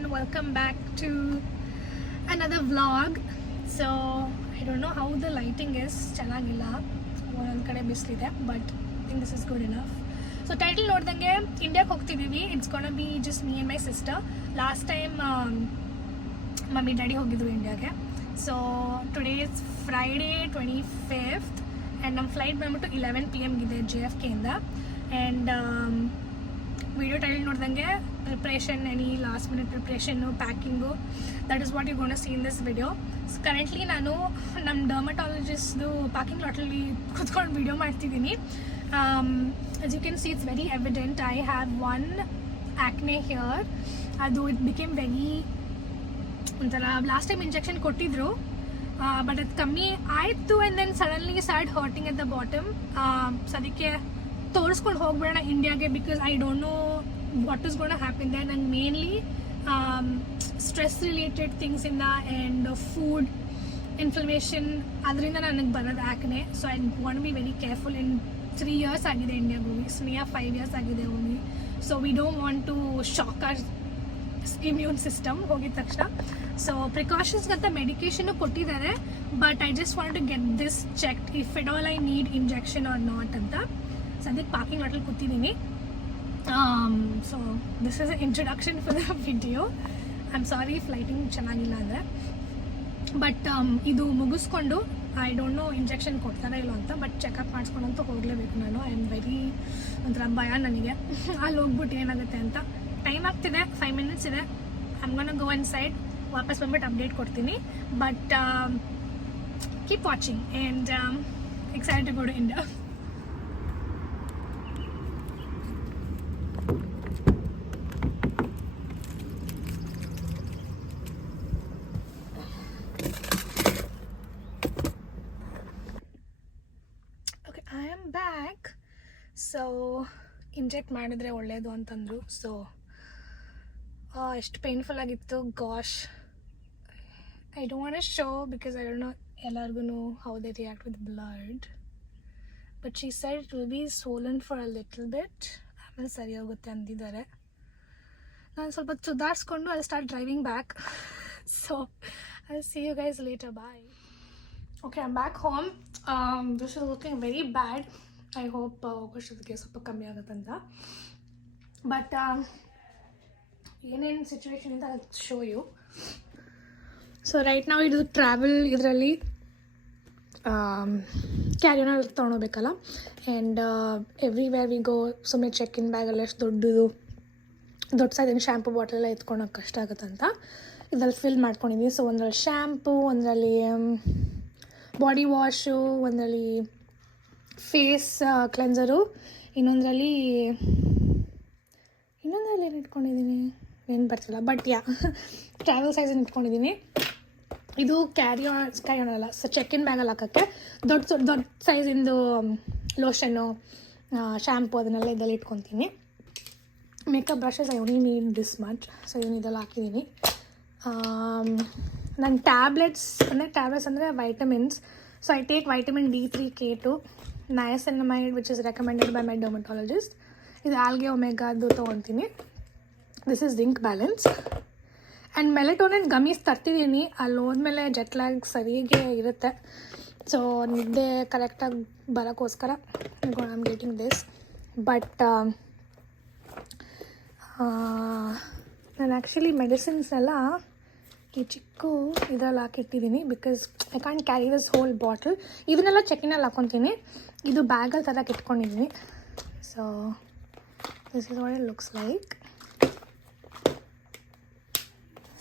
everyone, welcome back to another vlog. So I don't know how the lighting is, ಚೆನ್ನಾಗಿಲ್ಲ, ಒಂದೊಂದು ಕಡೆ ಬಿಸಿಲಿದೆ, but I think this is good enough. So title ನೋಡ್ದಂಗೆ ಇಂಡಿಯಾಗೆ ಹೋಗ್ತಿದ್ದೀವಿ. It's gonna be just me and my sister. Last time mummy daddy ಹೋಗಿದ್ರು ಇಂಡಿಯಾಗೆ. So today is Friday 25th and ನಮ್ಮ ಫ್ಲೈಟ್ ಬಂದ್ಬಿಟ್ಟು 11 PM ಇದೆ JFK ಇಂದ. And ವಿಡಿಯೋ ಟೈಟಲ್ ನೋಡ್ದಂಗೆ preparation, any last minute preparation, packing, that is what you gonna see in this video. Currently ನಾನು ನಮ್ಮ ಡರ್ಮಟಾಲಜಿಸ್ಟ್ದು ಪಾರ್ಕಿಂಗ್ ಲಾಟಲ್ಲಿ ಕೂತ್ಕೊಂಡು ವಿಡಿಯೋ ಮಾಡ್ತಿದ್ದೀನಿ. As you can see it's very evident I have one acne here. ಅದು it became very ಒಂಥರ, last time injection ಕೊಟ್ಟಿದ್ರು but ಅದು ಕಮ್ಮಿ ಆಯಿತು and then suddenly start hurting at the bottom. So ಅದಕ್ಕೆ ತೋರಿಸ್ಕೊಂಡು ಹೋಗ್ಬೇಡ ಇಂಡಿಯಾಗೆ, because I don't know what is gonna happen that. And mainly stress related ಥಿಂಗ್ಸಿಂದ ಆ್ಯಂಡ್ ಫುಡ್ ಇನ್ಫ್ಲಮೇಷನ್, ಅದರಿಂದ ನನಗೆ ಬರೋದು acne. So I want be very careful. In 3 years ಆಗಿದೆ ಇಂಡಿಯಾಗೆ ಹೋಗಿ, ಸ್ನೇಹ 5 years ಆಗಿದೆ ಹೋಗಿ. So we don't want to shock our immune system ಹೋಗಿದ ತಕ್ಷಣ. ಸೊ ಪ್ರಿಕಾಷನ್ಸ್ಗಂತ ಮೆಡಿಕೇಶನ್ನು ಕೊಟ್ಟಿದ್ದಾರೆ, but I just want to get this checked if it all I need injection or not ಅಂತ. ಸದ್ಯಕ್ಕೆ ಪಾರ್ಕಿಂಗ್ ಲಾಟಲ್ಲಿ ಕೂತಿದ್ದೀನಿ. So this is introduction for the video. I am sorry if lighting ಚೆನ್ನಾಗಿಲ್ಲ ಅಂದರೆ. ಬಟ್ ಇದು ಮುಗಿಸ್ಕೊಂಡು ಐ ಡೋಂಟ್ ನೋ ಇಂಜೆಕ್ಷನ್ ಕೊಡ್ತಾರಾ ಇಲ್ಲ ಅಂತ, ಬಟ್ ಚೆಕಪ್ ಮಾಡಿಸ್ಕೊಂಡಂತೂ ಹೋಗಲೇಬೇಕು ನಾನು. ಐ ಆಮ್ ವೆರಿ ಒಂಥರ ಭಯ ನನಗೆ ಅಲ್ಲಿ ಹೋಗ್ಬಿಟ್ಟು ಏನಾಗುತ್ತೆ ಅಂತ. ಟೈಮ್ ಆಗ್ತಿದೆ, 5 minutes ಇದೆ. I am gonna go inside, ವಾಪಸ್ ಬಂದ್ಬಿಟ್ಟು ಅಪ್ಡೇಟ್ ಕೊಡ್ತೀನಿ. But keep watching and excited to go to India. Back. So inject ಮಾಡಿದ್ರೆ ಒಳ್ಳೆಯದು ಅಂತಂದರು. ಸೊ ಎಷ್ಟು ಪೇನ್ಫುಲ್ ಆಗಿತ್ತು, gosh. I don't want to show because I don't know ಎಲ್ಲರಿಗೂ how they react with blood. But she said it will be swollen for a little bit, ಆಮೇಲೆ ಸರಿ ಹೋಗುತ್ತೆ ಅಂದಿದ್ದಾರೆ. ನಾನು ಸ್ವಲ್ಪ ಸುಧಾರಿಸ್ಕೊಂಡು I start driving back. So I see you guys later, bye. Okay, I'm back home. This is looking very bad. I hope ಹೋಗೋಷ್ಟೊತ್ತಿಗೆ ಸ್ವಲ್ಪ ಕಮ್ಮಿ ಆಗುತ್ತೆ ಅಂತ. ಬಟ್ ಏನೇನು ಸಿಚುವೇಶನ್ ಅಂತ I show you. So right ನಾವು ಇದು ಟ್ರಾವೆಲ್ ಇದರಲ್ಲಿ ಕ್ಯಾರಿಯನ್ನ ತೊಗೊಂಡೋಗ್ಬೇಕಲ್ಲ. ಆ್ಯಂಡ್ ಎವ್ರಿವೇರ್ ವಿ ಗೋ ಸುಮ್ಮನೆ ಚೆಕ್ ಇನ್ ಬ್ಯಾಗಲ್ಲಿ ಎಷ್ಟು ದೊಡ್ಡ ಸೈಜಿನ ಶ್ಯಾಂಪು ಬಾಟಲೆಲ್ಲ ಎತ್ಕೊಳೋಕೆ ಕಷ್ಟ ಆಗುತ್ತಂತ ಇದರಲ್ಲಿ ಫಿಲ್ ಮಾಡ್ಕೊಂಡಿದ್ದೀನಿ. ಸೊ ಒಂದರಲ್ಲಿ ಶ್ಯಾಂಪು, ಒಂದರಲ್ಲಿ ಬಾಡಿ ವಾಶು, ಒಂದರಲ್ಲಿ ಫೇಸ್ ಕ್ಲೆನ್ಸರು, ಇನ್ನೊಂದರಲ್ಲಿ ಏನು ಇಟ್ಕೊಂಡಿದ್ದೀನಿ ಏನು ಬರ್ತಿಲ್ಲ. ಬಟ್ ಯಾ ಟ್ರಾವೆಲ್ ಸೈಜನ್ನು ಇಟ್ಕೊಂಡಿದ್ದೀನಿ. ಇದು ಕ್ಯಾರಿಯಾನ್ ಅಲ್ಲ, ಸೊ ಚೆಕ್ ಇನ್ ಬ್ಯಾಗಲ್ಲಿ ಹಾಕೋಕ್ಕೆ ದೊಡ್ಡ ಸೈಜಿಂದು ಲೋಷನ್ನು, ಶ್ಯಾಂಪು ಅದನ್ನೆಲ್ಲ ಇದರಲ್ಲಿ ಇಟ್ಕೊತೀನಿ. Makeup brushes I only need this much. So ಇದೆಲ್ಲ ಹಾಕಿದ್ದೀನಿ. ನನ್ನ ಟ್ಯಾಬ್ಲೆಟ್ಸ್ ಅಂದರೆ vitamins. So I take vitamin D3, K2, niacinamide which is recommended by my dermatologist. ಇದು ಆಲ್ಗೆ ಒಮೆಗಾದು ತೊಗೊತೀನಿ. This is zinc balance. And melatonin gummies ತರ್ತಿದ್ದೀನಿ. ಅಲ್ಲಿ ಹೋದ್ಮೇಲೆ ಜೆಟ್ ಲ್ಯಾಗ್ ಸರಿಗೆ ಇರುತ್ತೆ. ಸೊ ನಿದ್ದೆ ಕರೆಕ್ಟಾಗಿ ಬರೋಕ್ಕೋಸ್ಕರ I am getting this. But ನಾನು ಆ್ಯಕ್ಚುಲಿ ಮೆಡಿಸಿನ್ಸ್ನೆಲ್ಲ ಈ ಚಿಕ್ಕ ಇದರಲ್ಲಿ ಹಾಕಿಟ್ಟಿದ್ದೀನಿ because I can carry this whole bottle. ಇದನ್ನೆಲ್ಲ ಚೆಕ್ಕಿನಲ್ಲಿ ಹಾಕ್ಕೊತೀನಿ. ಇದು ಬ್ಯಾಗಲ್ಲಿ ತರಕ್ಕೆ ಇಟ್ಕೊಂಡಿದ್ದೀನಿ. So this is what it looks like.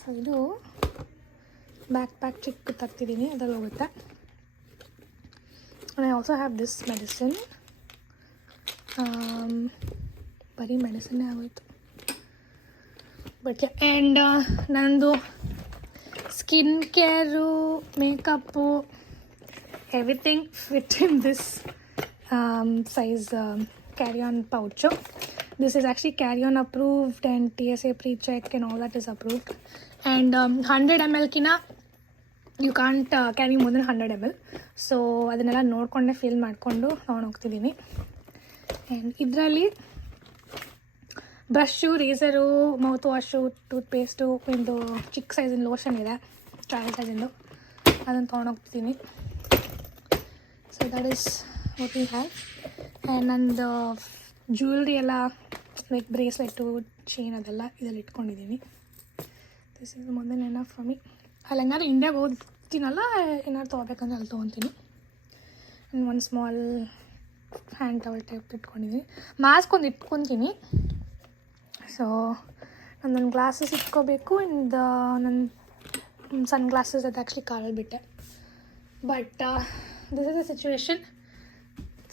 So ಇದು ಪ್ಯಾಕ್ ಚಿಕ್ಕ ತರ್ತಿದ್ದೀನಿ, ಅದ್ರಲ್ಲಿ ಹೋಗುತ್ತೆ. I also have this medicine. ಬರೀ ಮೆಡಿಸಿನ್ನೇ ಆಗೋಯ್ತು. ಬಟ್ ಆ್ಯಂಡ್ ನಂದು skin care, makeup, everything fit in this size carry on pouch. This is actually carry on approved and TSA pre-check and all that is approved. And 100 ml you can't carry more than 100 ml. So ಅದನ್ನೆಲ್ಲ ನೋಡಿಕೊಂಡೆ fill ಮಾಡಿಕೊಂಡು ತೊಗೊಂಡು ಹೋಗ್ತಿದ್ದೀನಿ. And ಇದರಲ್ಲಿ brush, razor, mouth wash, toothpaste, ಒಂದು ಚಿಕ್ಕ ಸೈಜಿನ lotion ಇದೆ, ಟ್ರಾವೆಲ್ ಸೈಜಿಂದು, ಅದನ್ನು ತೊಗೊಂಡೋಗ್ತಿದ್ದೀನಿ. So that is what we have. And ನಂದು ಜ್ಯುವೆಲ್ರಿ ಎಲ್ಲ ಲೈಕ್ ಬ್ರೇಸ್ಲೆಟು, ಚೈನ್ ಅದೆಲ್ಲ ಇದರಲ್ಲಿ ಇಟ್ಕೊಂಡಿದ್ದೀನಿ. ದಿಸ್ ಇಸ್ ಮೊದಲು ಎನಫ್ ಫಾರ್ ಮಿ. ಅಲ್ಲಿ ಏನಾದ್ರು ಇಂಡಿಯಾಗೆ ಹೋಗ್ತೀನಲ್ಲ, ಏನಾದ್ರು ತೊಗೋಬೇಕಂದ್ರೆ ಅಲ್ಲಿ ತೊಗೊತೀನಿ. ಆ್ಯಂಡ್ ಒಂದು ಸ್ಮಾಲ್ ಹ್ಯಾಂಡ್ ಟವಲ್ ಟೈಪ್ ಇಟ್ಕೊಂಡಿದ್ದೀನಿ. ಮಾಸ್ಕ್ ಒಂದು ಇಟ್ಕೊತೀನಿ. ಸೊ ನಂದೊಂದು ಗ್ಲಾಸಸ್ ಇಟ್ಕೋಬೇಕು. ಆ್ಯಂಡ್ ನನ್ನ ಸನ್ ಗ್ಲಾಸಸ್ ಅದು ಆ್ಯಕ್ಚುಲಿ ಕಾರಲ್ಲಿ ಬಿಟ್ಟೆ. But this is the situation.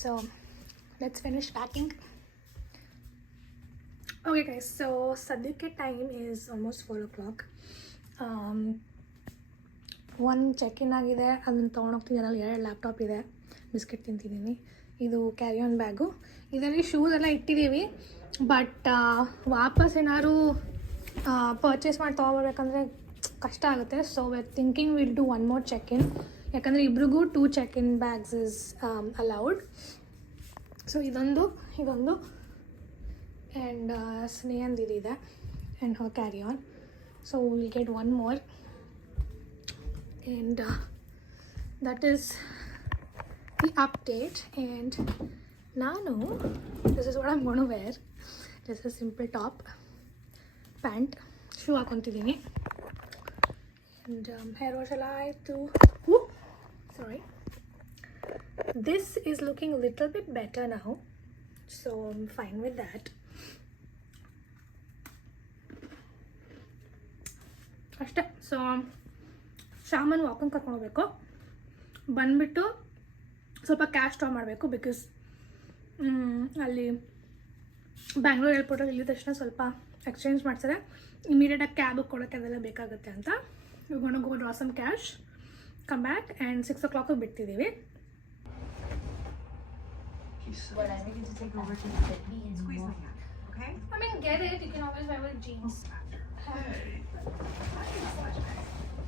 So let's finish packing. Okay guys, so ಸದ್ಯಕ್ಕೆ ಟೈಮ್ ಈಸ್ ಆಲ್ಮೋಸ್ಟ್ 4 o'clock. ಒಂದು ಚೆಕ್-ಇನ್ ಆಗಿದೆ, ಅದನ್ನು ತೊಗೊಂಡೋಗ್ತಿದ್ದೀನಲ್ಲ. 2 ಲ್ಯಾಪ್ಟಾಪ್ ಇದೆ, ಬಿಸ್ಕೆಟ್ ತಿಂತಿದ್ದೀನಿ. ಇದು ಕ್ಯಾರಿ ಆನ್ ಬ್ಯಾಗು. ಇದರಲ್ಲಿ ಶೂಸ್ ಎಲ್ಲ ಇಟ್ಟಿದ್ದೀವಿ. ಬಟ್ ವಾಪಸ್ ಏನಾದ್ರು ಪರ್ಚೇಸ್ ಮಾಡಿ ತೊಗೊಬರ್ಬೇಕಂದ್ರೆ ಕಷ್ಟ ಆಗುತ್ತೆ. So we are thinking will do 1 more ಚೆಕ್-ಇನ್. ಯಾಕಂದರೆ ಇಬ್ರಿಗೂ 2 ಚೆಕ್-ಇನ್ ಬ್ಯಾಗ್ಸ್ ಇಸ್ ಅಲೌಡ್. ಸೊ ಇದೊಂದು ಆ್ಯಂಡ್ ಸ್ನೇಹಂದು ಇದೆ and her carry on. So will get 1 more. And that is the update. And nanu, this is what I'm going to wear. Just a simple top, pant, shoe hakontidini. And hair wash alla aitu. Sorry, this is looking a little bit better now, so I'm fine with that. ಅಷ್ಟೇ. ಸೊ ಶಾಮನ್ ವಾಕಿಂಗ್ ಕರ್ಕೊಂಡು ಹೋಗ್ಬೇಕು. ಬಂದುಬಿಟ್ಟು ಸ್ವಲ್ಪ cash draw ಮಾಡಬೇಕು. ಬಿಕಾಸ್ ಅಲ್ಲಿ ಬ್ಯಾಂಗ್ಳೂರು ಏರ್ಪೋರ್ಟಲ್ಲಿ ಇಲ್ಲಿದ ತಕ್ಷಣ ಸ್ವಲ್ಪ ಎಕ್ಸ್ಚೇಂಜ್ ಮಾಡ್ತಾರೆ. ಇಮಿಡಿಯೇಟಾಗಿ ಕ್ಯಾಬಿಗೆ ಕೊಡೋಕ್ಕೆ ಅದೆಲ್ಲ ಬೇಕಾಗುತ್ತೆ ಅಂತ. ಇವಾಗ go draw some cash, come back, and 6 o'clock ಬಿಡ್ತಿದ್ದೀವಿ. What I need to take over to fit me in more. Okay? I mean, get it. You can always wear with jeans.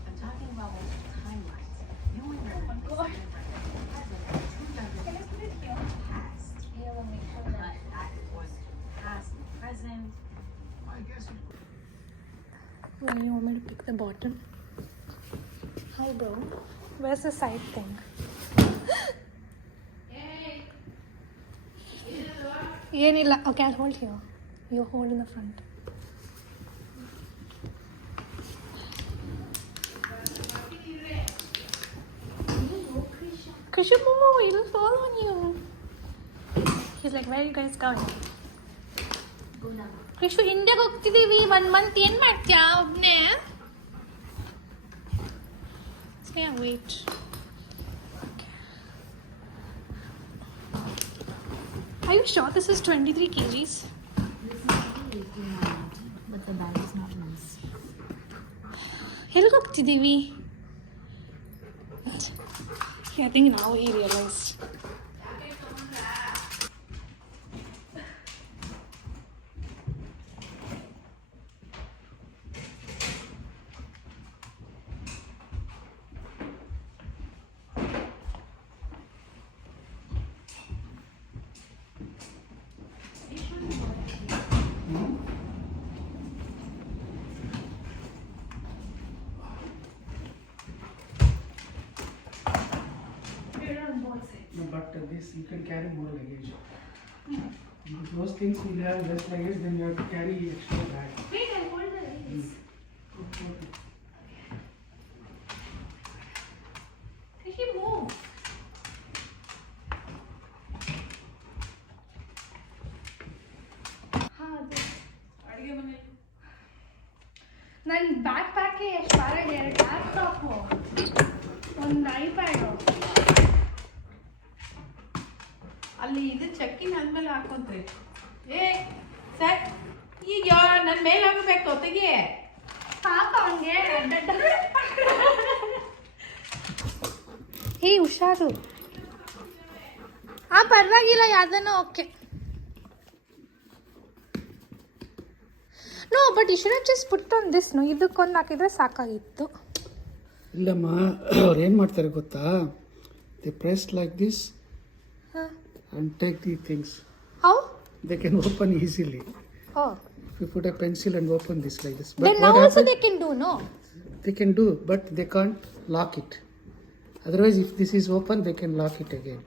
I'm talking about like timelines. You and your God. Can I put it here? Past. Yeah, we'll make sure But that. that was past and present. I guess it Well, you want me to pick the bottom? Hi, bro. Where's the side thing? ಏನಿಲ್ಲ. Okay, I'll hold here. You hold in the front. Krishu, Momo, it'll fall on you. He's like, where are you guys going? Krishu, India ಹೋಗ್ತಿದ್ದೀವಿ 1 month. ಏನು ಮಾಡ್ತೀಯಾ ಒಬ್ಬನೇ? Stay and wait. Are you sure this is 23 kgs? This is 18, but the bag is not nice. ಎಲ್ಲಿಗೆ ಹೋಗ್ತಿದ್ದೀವಿ? I think now he realized. No, but this you can carry more luggage. If those things will have less luggage, then you have to carry extra bag. Wait, I'll hold the legs. Okay. He move. ನನ್ನ ಬ್ಯಾಕ್ ಪ್ಯಾಕೆ ಎಷ್ಟು ಭಾರ ಇದೆ? 2 ಲ್ಯಾಪ್ಟಾಪು, ಒಂದು ಐಪ್ಯಾಡು. ಅಲ್ಲಿ ಇದು ಚೆಕ್ಕಿನ್ ಆದ್ಮೇಲೆ ಹಾಕೊಂತ್ರಿ. ಏ ಸರ್, ಈಗ ನನ್ನ ಮೇಲೆ ಹಾಕಬೇಕು ತೆಗಿ. ಪಾಪ ಅವನಿಗೆ ಹೇ ಹುಷಾರು. ಪರವಾಗಿಲ್ಲ, ಯಾವ್ದನೋ okay. No, but you should just put on this. No, ಇದಕ್ಕೊಂದು ಹಾಕಿದ್ರೆ ಸಾಕಾಗಿತ್ತು. ಇಲ್ಲಮ್ಮ, ಅವ್ರು ಏನು ಮಾಡ್ತಾರೆ ಗೊತ್ತಾ? They press like this and take the things. How? They can open easily. Oh. you put a pencil and open this like this. But Then what now also happened? they can do, no? They can do, but they can't lock it. Otherwise, if this is open, they can lock it again.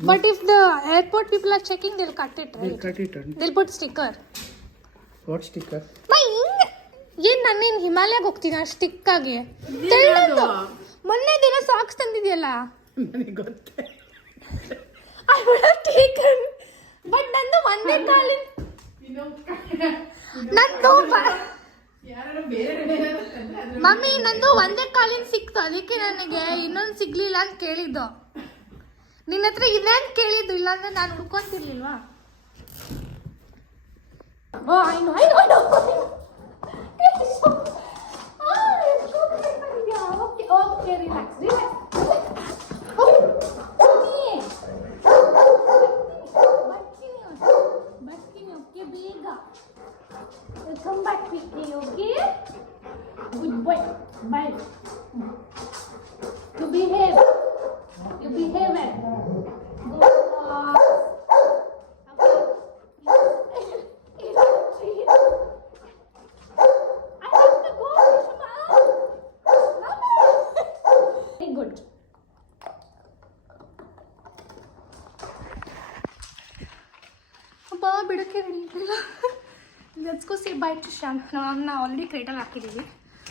But if the airport people are checking, they'll cut it, They'll right? cut it and They'll put sticker. what sticker? ಏನ್ ನಾನೇನು ಹಿಮಾಲಯಕ್ಕೆ ಹೋಗ್ತೀನಿ ಸ್ಟಿಕ್ ಆಗಿ ಇದೇನದು? ಮೊನ್ನೆ ದಿನ ಸಾಕ್ಸ್ ತಂದಿದ್ಯಲ್ಲ ನನಗೆ ಗೊತ್ತೇ. I would have taken but ನಂದು ಒಂದೇ ಕಾಲಿನ ನಂದು ಯಾರು ಬೇರೆ ಏನಾದ್ರು ತಂದ್ರೆ ಅದ್ರ ಮಮ್ಮಿ ನಂದು ಒಂದೇ ಕಾಲಿನ ಸಿಕ್ತು ಅದಕ್ಕೆ ನನಗೆ ಇನ್ನೊಂದು ಸಿಗ್ಲಿಲ್ಲ ಅಂತ ಕೇಳಿದ್ದು ನಿನ್ನ ಹತ್ರ ಇದೆ ಅಂತ ಕೇಳಿದ್ದು ಇಲ್ಲಾಂದ್ರೆ ನಾನು ಹುಡ್ಕೊಂತಿರ್ಲಿಲ್ವಾ oh I know okay okay relax ಬರ್ತೀನಿ ಓಕೆ ಬೇಗ welcome back quickly okay good bye bye you behave well good. ಅಬ್ಬಾ ಬಿಡೋಕ್ಕೆ ರೆಡಿ ಇಲ್ಲ let's go say bye to Shyam ನಮ್ಮನ್ನ ಆಲ್ರೆಡಿ ಕ್ರೇಟಲ್ಲಿ ಹಾಕಿದ್ದೀವಿ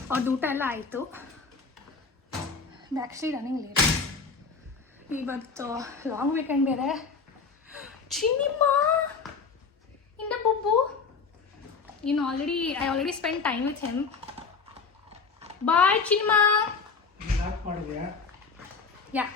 ಅವ್ರದ್ದು ಊಟ ಎಲ್ಲ ಆಯಿತು ಆ್ಯಕ್ಚುಲಿ ರನ್ನಿಂಗ್ ಲೇಟ್ ಇವತ್ತು ಲಾಂಗ್ ವೀಕೆಂಡ್ ಬೇರೆ ಚಿನ್ನಿಮ್ಮ ಇಂದ ಬುಬ್ಬು I already spend time with him bye ಚಿನ್ನಿಮ್ಮ ಲಾಕ್ ಮಾಡಿದ್ಯಾ? Yeah.